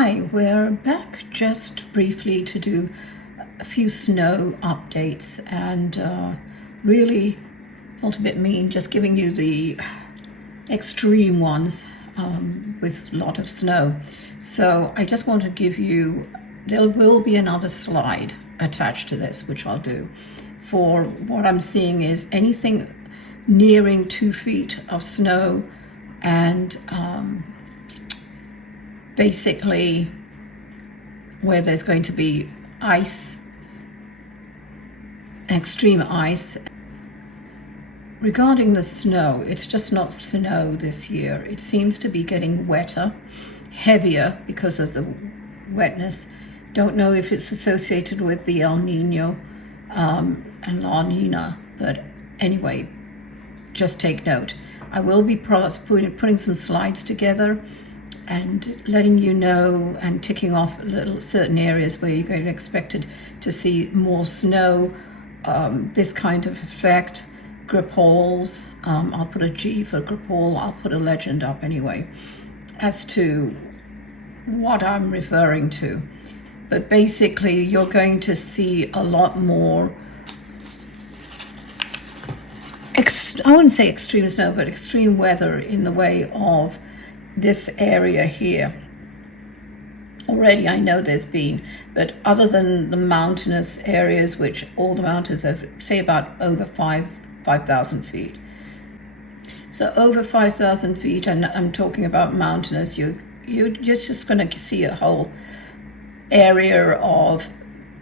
Hi, we're back just briefly to do a few snow updates, and really felt a bit mean just giving you the extreme ones with a lot of snow. So I just want to give you, there will be another slide attached to this, which I'll do. For what I'm seeing is anything nearing 2 feet of snow and basically where there's going to be ice, extreme ice. Regarding the snow, it's just not snow this year. It seems to be getting wetter, heavier because of the wetness. Don't know if it's associated with the El Nino and La Nina, but anyway, just take note. I will be putting some slides together and letting you know and ticking off little certain areas where you're going to expect to see more snow, this kind of effect, grip holes. I'll put a G for grip hole. I'll put a legend up anyway as to what I'm referring to. But basically you're going to see a lot more, I wouldn't say extreme snow, but extreme weather in the way of this area here. Already I know there's been, but other than the mountainous areas, which all the mountains have, say about over 5,000 feet. So over 5,000 feet, and I'm talking about mountainous, you're just going to see a whole area of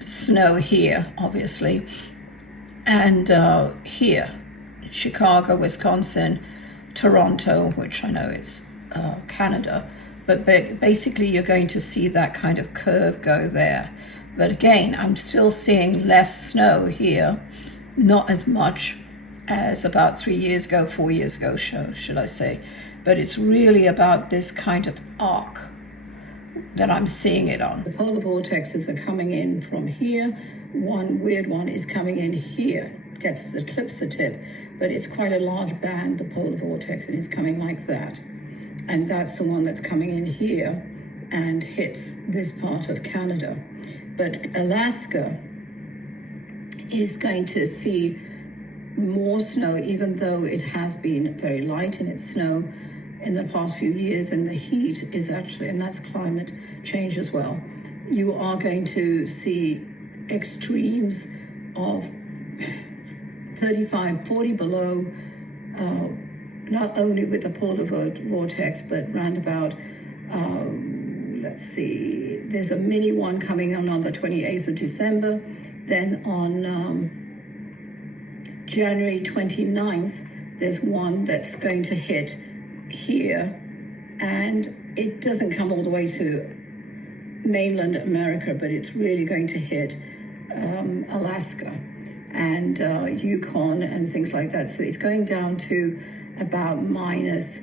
snow here, obviously, and here, Chicago, Wisconsin, Toronto, which I know is Canada, but basically you're going to see that kind of curve go there. But again, I'm still seeing less snow here, not as much as about 4 years ago, should I say. But it's really about this kind of arc that I'm seeing it on. The polar vortexes are coming in from here. One weird one is coming in here, gets the clips the tip, but it's quite a large band, the polar vortex, and it's coming like that. And that's the one that's coming in here and hits this part of Canada. But Alaska is going to see more snow, even though it has been very light in its snow in the past few years, and the heat is actually, and that's climate change as well. You are going to see extremes of 35, 40 below, not only with the polar vortex, but round about, let's see, there's a mini one coming on the 28th of December. Then on January 29th, there's one that's going to hit here, and it doesn't come all the way to mainland America, but it's really going to hit Alaska and Yukon and things like that. So it's going down to about minus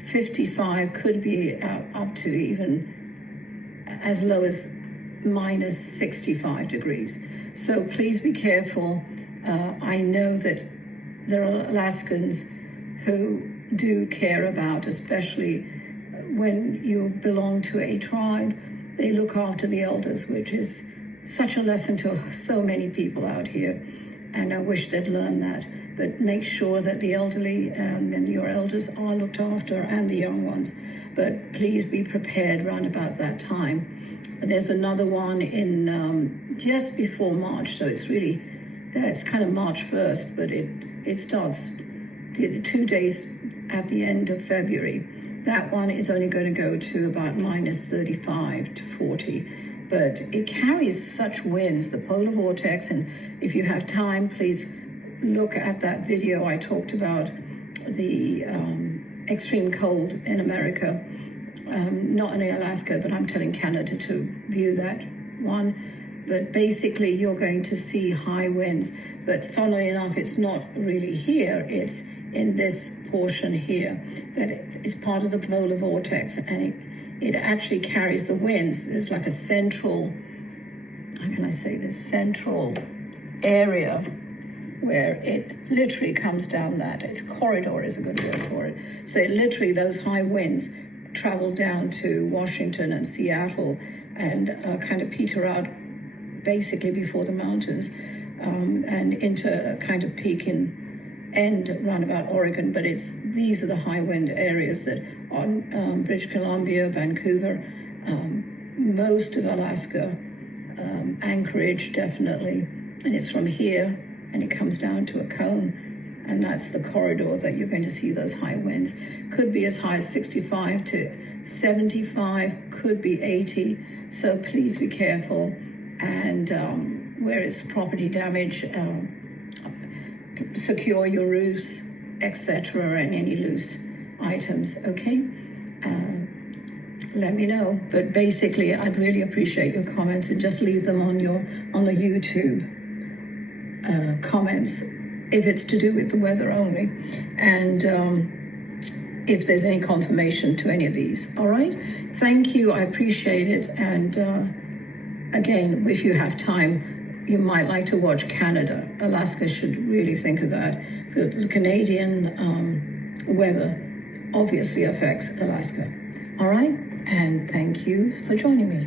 55, could be up to even as low as minus 65 degrees. So please be careful. I know that there are Alaskans who do care about, especially when you belong to a tribe, they look after the elders, which is such a lesson to so many people out here. And I wish they'd learn that. But make sure that the elderly and your elders are looked after, and the young ones. But please be prepared round about that time. There's another one in just before March, so it's really, it's kind of March 1st, but it starts 2 days at the end of February. That one is only going to go to about minus 35 to 40. But it carries such winds, the polar vortex, and if you have time, please look at that video I talked about the extreme cold in America, not only Alaska, but I'm telling Canada to view that one. But basically you're going to see high winds, but funnily enough, it's not really here, it's in this portion here that is part of the polar vortex, and it actually carries the winds. There's like a central, how can I say this, central area where it literally comes down that. It's corridor is a good word for it. So it literally, those high winds travel down to Washington and Seattle and kind of peter out basically before the mountains, and into a kind of peak in end round about Oregon. But these are the high wind areas that on British Columbia, Vancouver, most of Alaska, Anchorage definitely, and it's from here and it comes down to a cone, and that's the corridor that you're going to see those high winds. Could be as high as 65 to 75, could be 80, so please be careful. And where it's property damage, secure your roofs, etc., and any loose items, okay? Let me know. But basically, I'd really appreciate your comments, and just leave them on the YouTube comments if it's to do with the weather only, and if there's any confirmation to any of these. All right? Thank you. I appreciate it. And again, if you have time, you might like to watch Canada. Alaska should really think of that. But the Canadian weather obviously affects Alaska. All right? And thank you for joining me.